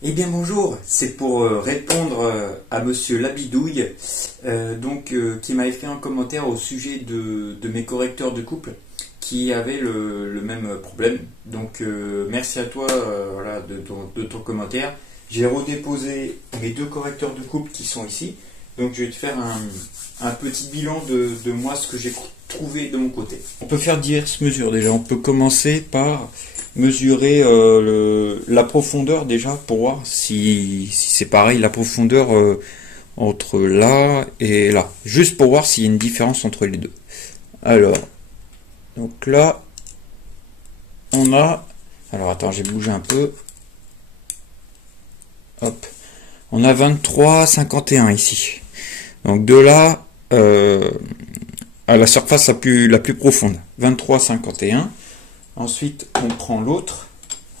Eh bien bonjour, c'est pour répondre à Monsieur Labidouille, qui m'avait fait un commentaire au sujet de mes correcteurs de couple qui avaient le même problème. Merci à toi voilà, de ton commentaire. J'ai redéposé mes deux correcteurs de couple qui sont ici. Donc je vais te faire un petit bilan de moi, ce que j'ai trouvé de mon côté. On peut faire diverses mesures déjà. On peut commencer par mesurer la profondeur déjà pour voir si c'est pareil, la profondeur entre là et là. Juste pour voir s'il y a une différence entre les deux. Alors, donc là, on a... Alors attends, j'ai bougé un peu. Hop. On a 23,51 ici. Donc de là à la surface la plus profonde. 23,51. Ensuite, on prend l'autre,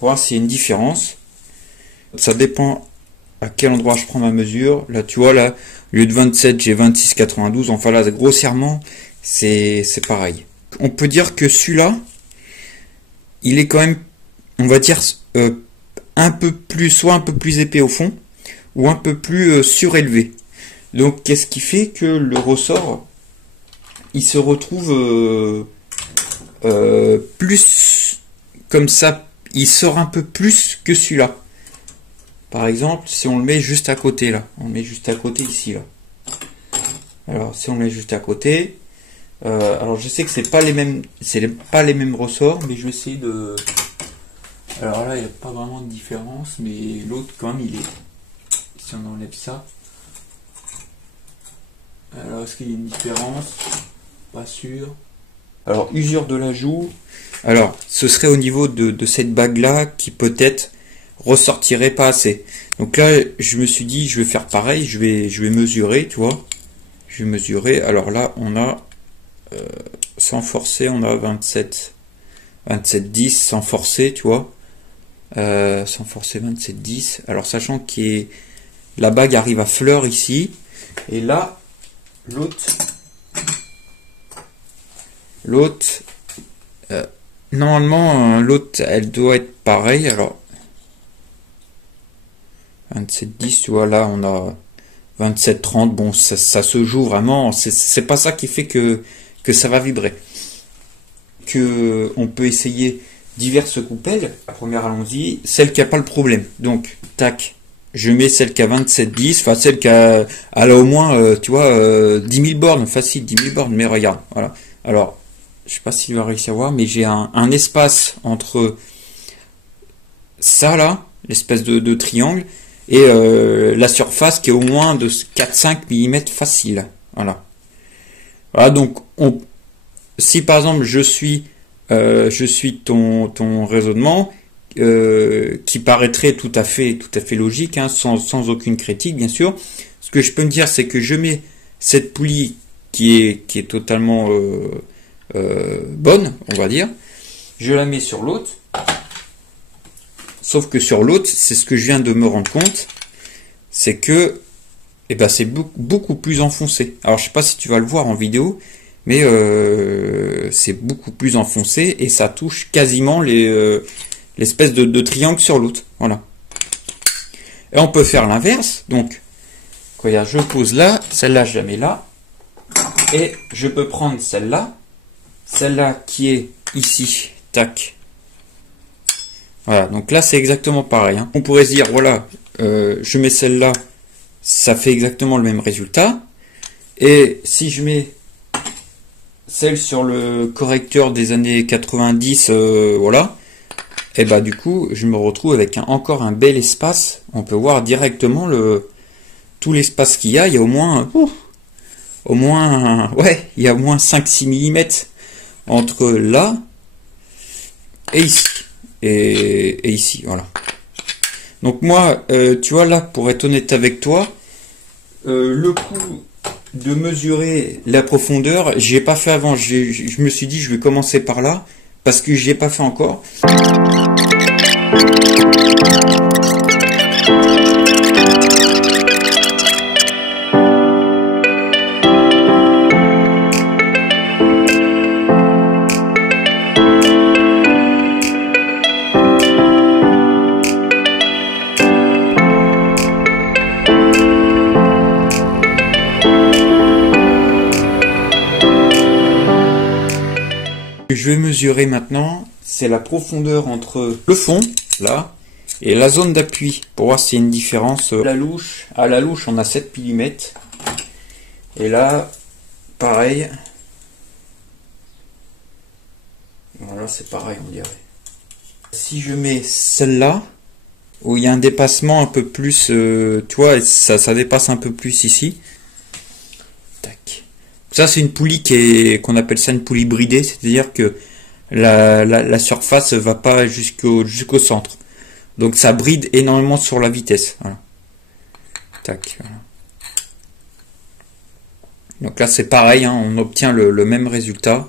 voir s'il y a une différence. Ça dépend à quel endroit je prends ma mesure. Là, tu vois, là, au lieu de 27, j'ai 26,92. Enfin là, grossièrement, c'est pareil. On peut dire que celui-là, il est quand même, on va dire, un peu plus, soit un peu plus épais au fond, ou un peu plus surélevé. Donc, qu'est-ce qui fait que le ressort, il se retrouve plus comme ça, il sort un peu plus que celui-là. Par exemple, si on le met juste à côté là, on le met juste à côté ici là. Alors si on le met juste à côté, alors je sais que c'est pas les mêmes ressorts, mais je vais essayer de. Alors là, il n'y a pas vraiment de différence, mais l'autre quand même il est. Si on enlève ça. Alors est-ce qu'il y a une différence? Pas sûr. Alors, usure de la joue. Alors, ce serait au niveau de cette bague-là qui peut-être ressortirait pas assez. Donc là, je me suis dit, je vais faire pareil. Je vais mesurer, tu vois. Je vais mesurer. Alors là, on a, sans forcer, on a 27,10 sans forcer, tu vois. Sans forcer 27,10. Alors, sachant que la bague arrive à fleur ici. Et là, l'autre, normalement, l'autre, elle doit être pareille. Alors, 27,10, tu vois, là, on a 27,30. Bon, ça se joue vraiment. C'est pas ça qui fait que ça va vibrer. On peut essayer diverses coupelles. La première, allons-y. Celle qui n'a pas le problème. Donc, tac. Je mets celle qui a 27,10. Enfin, celle qui a, elle a au moins, tu vois, 10 000 bornes. Facile, 10 000 bornes. Mais regarde, voilà. Alors, je sais pas s'il va réussir à voir, mais j'ai un espace entre ça là, l'espèce de triangle, et la surface qui est au moins de 4-5 mm facile. Voilà. Voilà, donc si par exemple je suis ton raisonnement, qui paraîtrait tout à fait logique, hein, sans aucune critique bien sûr, ce que je peux me dire, c'est que je mets cette poulie qui est totalement bonne, on va dire. Je la mets sur l'autre. Sauf que sur l'autre, c'est ce que je viens de me rendre compte, c'est que c'est beaucoup plus enfoncé. Alors je sais pas si tu vas le voir en vidéo, mais c'est beaucoup plus enfoncé et ça touche quasiment l'espèce de triangle sur l'autre. Voilà. Et on peut faire l'inverse. Donc, regarde, je pose là, celle-là je la mets là, et je peux prendre celle-là qui est ici, tac. Voilà, donc là c'est exactement pareil. Hein. On pourrait se dire, voilà, je mets celle-là, ça fait exactement le même résultat. Et si je mets celle sur le correcteur des années 90, voilà, et du coup, je me retrouve avec encore un bel espace. On peut voir directement tout l'espace qu'il y a. Il y a au moins, ouais, il y a au moins 5-6 mm entre là et ici. Et ici, voilà. Donc moi, tu vois là, pour être honnête avec toi, le coup de mesurer la profondeur, j'ai pas fait avant. Je me suis dit, je vais commencer par là, parce que j'ai pas fait encore. je vais mesurer maintenant, c'est la profondeur entre le fond, là, et la zone d'appui, pour voir s'il y a une différence. À la louche, on a 7 mm. Et là, pareil. Voilà, c'est pareil, on dirait. Si je mets celle-là, où il y a un dépassement un peu plus, tu vois, ça dépasse un peu plus ici. Tac. Ça, c'est une poulie qu'on appelle ça une poulie bridée, c'est-à-dire que la surface va pas jusqu'au centre. Donc ça bride énormément sur la vitesse. Voilà. Tac. Voilà. Donc là, c'est pareil, hein, on obtient le même résultat.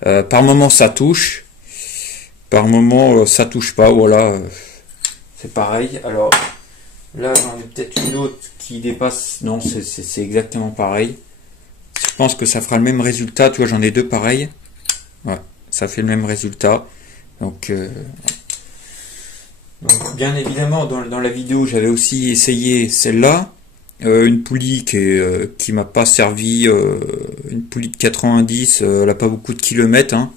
Par moment, ça touche. Par moment, ça touche pas. Voilà. C'est pareil. Alors là, j'en ai peut-être une autre qui dépasse. Non, c'est exactement pareil. Je pense que ça fera le même résultat. Tu vois, j'en ai deux pareils. Ouais, ça fait le même résultat. Donc, bien évidemment, dans la vidéo, j'avais aussi essayé celle-là. Une poulie qui m'a pas servi. Une poulie de 90. Elle n'a pas beaucoup de kilomètres. Hein.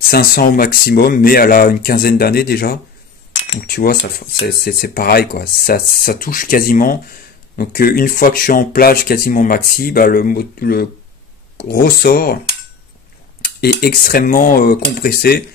500 au maximum, mais elle a une quinzaine d'années déjà. Donc tu vois, c'est pareil quoi, ça touche quasiment. Donc une fois que je suis en plage quasiment maxi, bah, le ressort est extrêmement compressé.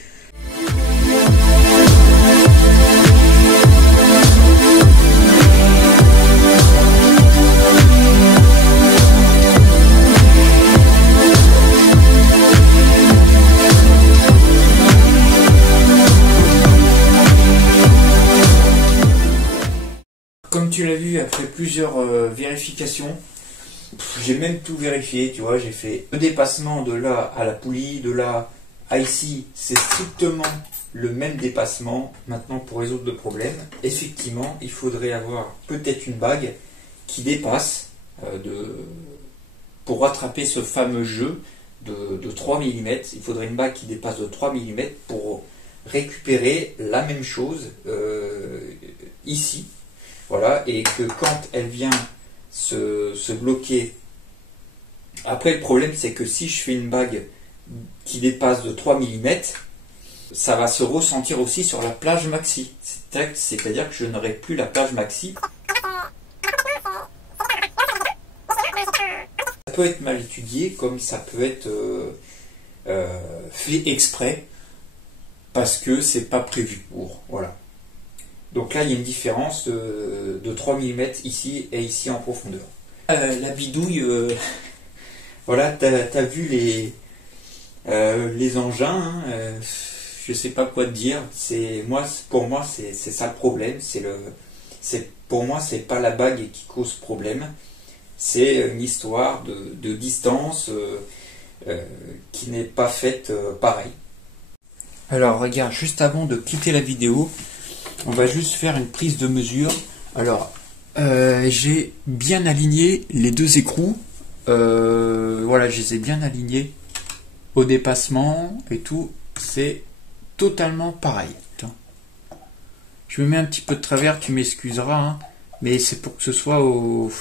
Comme tu l'as vu, après plusieurs vérifications, j'ai même tout vérifié, tu vois, j'ai fait le dépassement de là à la poulie, de là à ici, c'est strictement le même dépassement. Maintenant, pour résoudre le problème, effectivement, il faudrait avoir peut-être une bague qui dépasse pour rattraper ce fameux jeu de 3 mm. Il faudrait une bague qui dépasse de 3 mm pour récupérer la même chose ici. Voilà, et que quand elle vient se bloquer, après le problème c'est que si je fais une bague qui dépasse de 3 mm, ça va se ressentir aussi sur la plage maxi. C'est-à-dire que je n'aurai plus la plage maxi. Ça peut être mal étudié, comme ça peut être fait exprès, parce que c'est pas prévu pour. Voilà. Donc là, il y a une différence de 3 mm ici et ici en profondeur. La bidouille, voilà, t'as vu les engins, hein, je sais pas quoi te dire. Pour moi, c'est ça le problème. Pour moi, c'est pas la bague qui cause problème. C'est une histoire de distance qui n'est pas faite pareil. Alors regarde, juste avant de quitter la vidéo, on va juste faire une prise de mesure. Alors, j'ai bien aligné les deux écrous. Voilà, je les ai bien alignés au dépassement et tout. C'est totalement pareil. Attends. Je me mets un petit peu de travers, tu m'excuseras. Hein, mais c'est pour que ce soit au...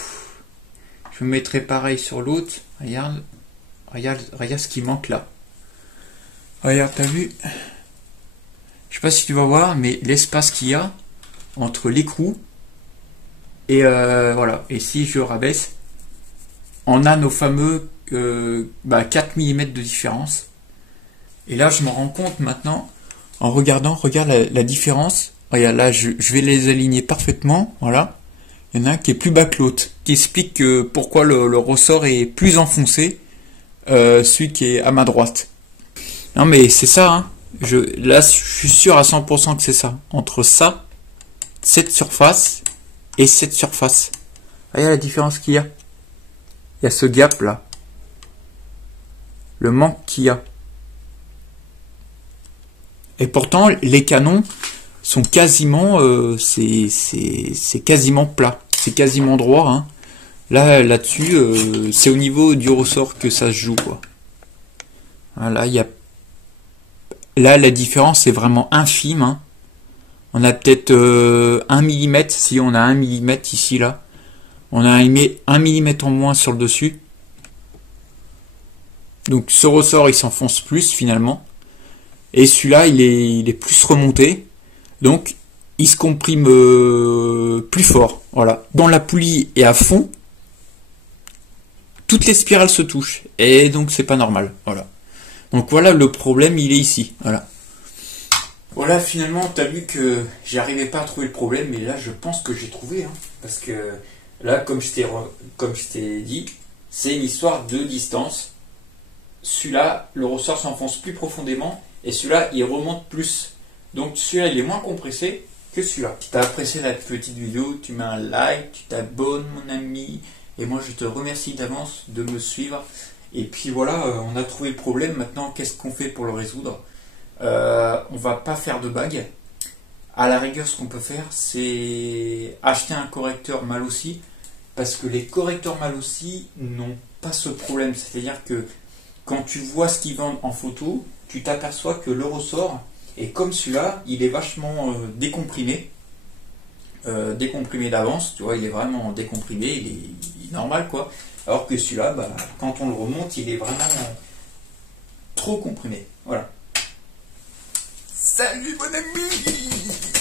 Je me mettrai pareil sur l'autre. Regarde ce qui manque là. Regarde, t'as vu ? Je sais pas si tu vas voir, mais l'espace qu'il y a entre l'écrou et voilà. Et si je rabaisse, on a nos fameux 4 mm de différence. Et là, je me rends compte maintenant, en regardant, regarde la différence. Regarde, là, je vais les aligner parfaitement. Voilà. Il y en a un qui est plus bas que l'autre, qui explique pourquoi le ressort est plus enfoncé, celui qui est à ma droite. Non, mais c'est ça, hein. Là, je suis sûr à 100% que c'est ça. Entre ça, cette surface et cette surface. Regarde la différence qu'il y a. Il y a ce gap là. Le manque qu'il y a. Et pourtant, les canons sont quasiment... c'est quasiment plat. C'est quasiment droit. Hein. Là-dessus, c'est au niveau du ressort que ça se joue, quoi. Voilà, il y a... Là, la différence est vraiment infime. Hein. On a peut-être 1 mm, si on a 1 mm ici, là. On a 1 mm en moins sur le dessus. Donc ce ressort il s'enfonce plus finalement. Et celui-là il est plus remonté. Donc il se comprime plus fort. Voilà. Dans la poulie et à fond, toutes les spirales se touchent. Et donc c'est pas normal. Voilà. Donc voilà, le problème il est ici. Voilà. Voilà, finalement, tu as vu que j'arrivais pas à trouver le problème, mais là, je pense que j'ai trouvé. Hein, parce que là, comme je t'ai dit, c'est une histoire de distance. Celui-là, le ressort s'enfonce plus profondément, et celui-là, il remonte plus. Donc celui-là, il est moins compressé que celui-là. Si tu as apprécié la petite vidéo, tu mets un like, tu t'abonnes, mon ami, et moi, je te remercie d'avance de me suivre. Et puis voilà, on a trouvé le problème. Maintenant, qu'est-ce qu'on fait pour le résoudre? On va pas faire de bague. À la rigueur, ce qu'on peut faire, c'est acheter un correcteur Malossi, parce que les correcteurs Malossi n'ont pas ce problème. C'est-à-dire que quand tu vois ce qu'ils vendent en photo, tu t'aperçois que le ressort, et comme celui-là, il est vachement décomprimé. Décomprimé d'avance, tu vois, il est vraiment décomprimé, il est normal quoi. Alors que celui-là, bah, quand on le remonte, il est vraiment trop comprimé. Voilà. Salut mon ami!